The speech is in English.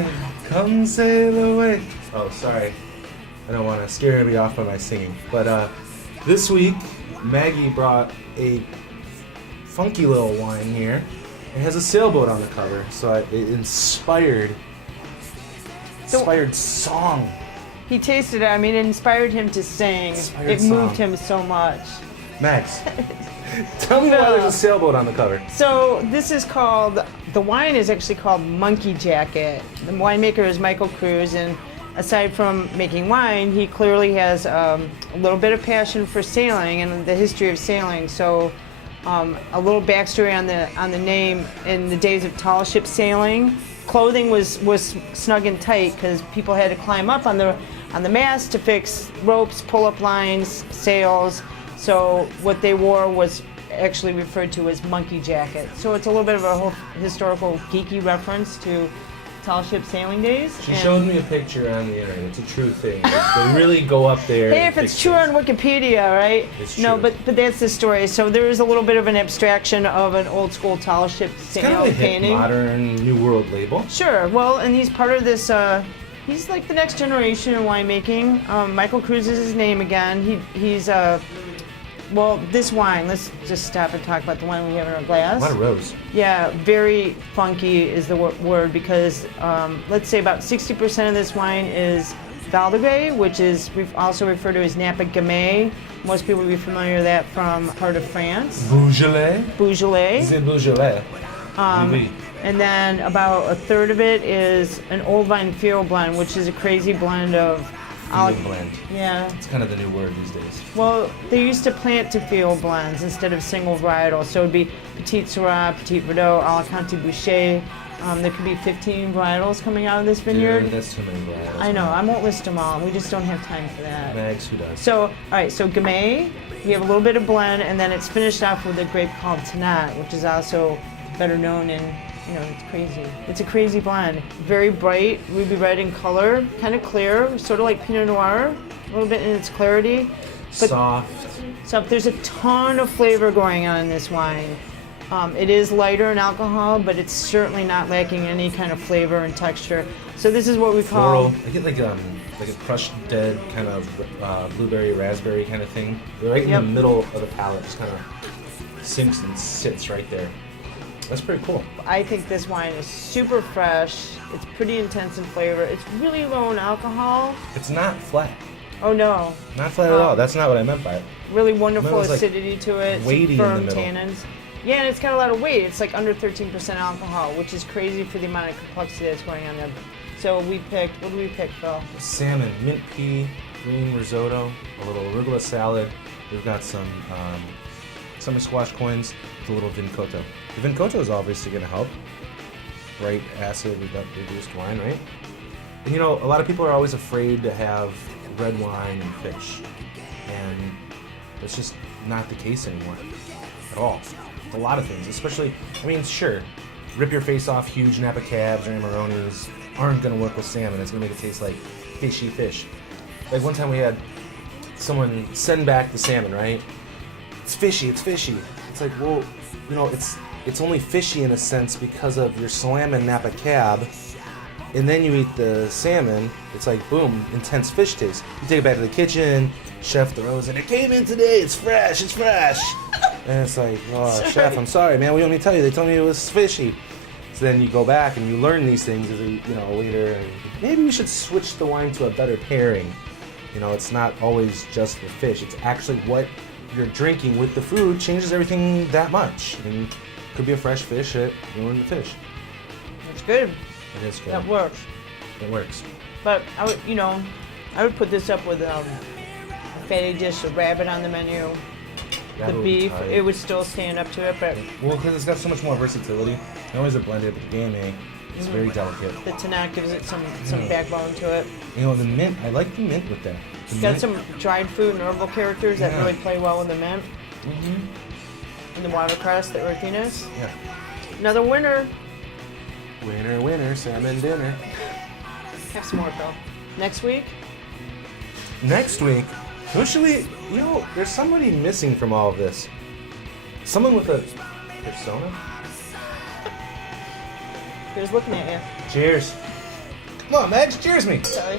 away, come sail away. Oh, sorry. I don't want to scare anybody off by my singing. But this week, Maggie brought a funky little wine here. It has a sailboat on the cover, so it inspired song. He tasted it. I mean, it inspired him to sing. It moved him so much. Max, tell me why there's a sailboat on the cover. So this is called, the wine is actually called Monkey Jacket. The winemaker is Michael Kruse, and aside from making wine, he clearly has a little bit of passion for sailing and the history of sailing. So a little backstory on the name. In the days of tall ship sailing, clothing was snug and tight because people had to climb up on the mast to fix ropes, pull-up lines, sails. So what they wore was actually referred to as monkey jacket. So it's a little bit of a whole historical geeky reference to tall ship sailing days. She showed me a picture on the internet. It's a true thing. They really go up there. Hey, if it's true on Wikipedia, right? It's true. No, but that's the story. So there is a little bit of an abstraction of an old school tall ship sail kind of a hip, painting. modern, new world label. Sure. Well, and he's part of this. He's like the next generation in winemaking. Michael Kruse is his name again. He's well, this wine, let's just stop and talk about the wine we have in our glass. A lot of rose. Yeah, very funky is the word because let's say about 60% of this wine is Val d'Agay, which is also referred to as Napa Gamay. Most people will be familiar with that from part of France. Beaujolais. Beaujolais. C'est Beaujolais. Oui. And then about a third of it is an old vine field blend, which is a crazy blend of Field blend. Yeah. It's kind of the new word these days. Well, they used to plant to field blends instead of single varietal. So it'd be Petit Syrah, Petit Verdot, Alicante Bouschet. There could be 15 varietals coming out of this vineyard. Yeah, that's too many varietals. I know, I won't list them all. We just don't have time for that. Mags, who does? So, all right, so Gamay, we have a little bit of blend, and then it's finished off with a grape called Tannat, which is also better known in, it's crazy. It's a crazy blend. Very bright, ruby red in color, kind of clear, sort of like Pinot Noir, a little bit in its clarity. But soft. So there's a ton of flavor going on in this wine. It is lighter in alcohol, but it's certainly not lacking any kind of flavor and texture. So this is what we call... Floral. I get like a crushed dead kind of blueberry, raspberry kind of thing. Right in the middle of the palate, just kind of sinks and sits right there. That's pretty cool. I think this wine is super fresh. It's pretty intense in flavor. It's really low in alcohol. It's not flat. Oh no. Not flat at all. That's not what I meant by it. Really wonderful Like acidity to it. weighty some firm in the middle. tannins. Yeah, and it's got a lot of weight. It's like under 13% alcohol, which is crazy for the amount of complexity that's going on there. So what do we pick, Phil? Salmon, mint pea, green risotto, a little arugula salad. We've got some summer squash coins with a little vincoto. The vincoto is obviously going to help. Right, acid, we've got reduced wine, right? And a lot of people are always afraid to have red wine and fish. And it's just not the case anymore at all. A lot of things, especially, sure, rip your face off huge Napa Cabs or Amarones aren't going to work with salmon. It's going to make it taste like fishy fish. Like one time we had someone send back the salmon, right? It's fishy, it's fishy. It's like, well, it's only fishy in a sense because of your salmon Napa Cab, and then you eat the salmon, it's like, boom, intense fish taste. You take it back to the kitchen, chef throws it, it came in today, it's fresh. And it's like, oh, chef, I'm sorry, man, we want me to tell you, they told me it was fishy. So then you go back and you learn these things as later, and maybe we should switch the wine to a better pairing. It's not always just the fish, it's actually what you're drinking with the food changes everything that much. And it could be a fresh fish that ruined the fish. It's good. It is good. That works. It works. But I would put this up with a fatty dish of rabbit on the menu. That the would be beef, tight. it would still stand up to it, but Well, because it's got so much more versatility. Not only is it blended, but the gamay, it's very delicate. the Tannat gives it some backbone to it. The mint, I like the mint with that. The It's got mint- some dried fruit and herbal characters that Yeah. really play well with the mint. And the watercress, the earthiness. Yeah. Another winner. Winner, salmon dinner. Have some more, Phil. Next week, Next week, who should we, there's somebody missing from all of this. Someone with a persona? here's looking at you. Cheers. Come on, Megs, cheers me. Sorry.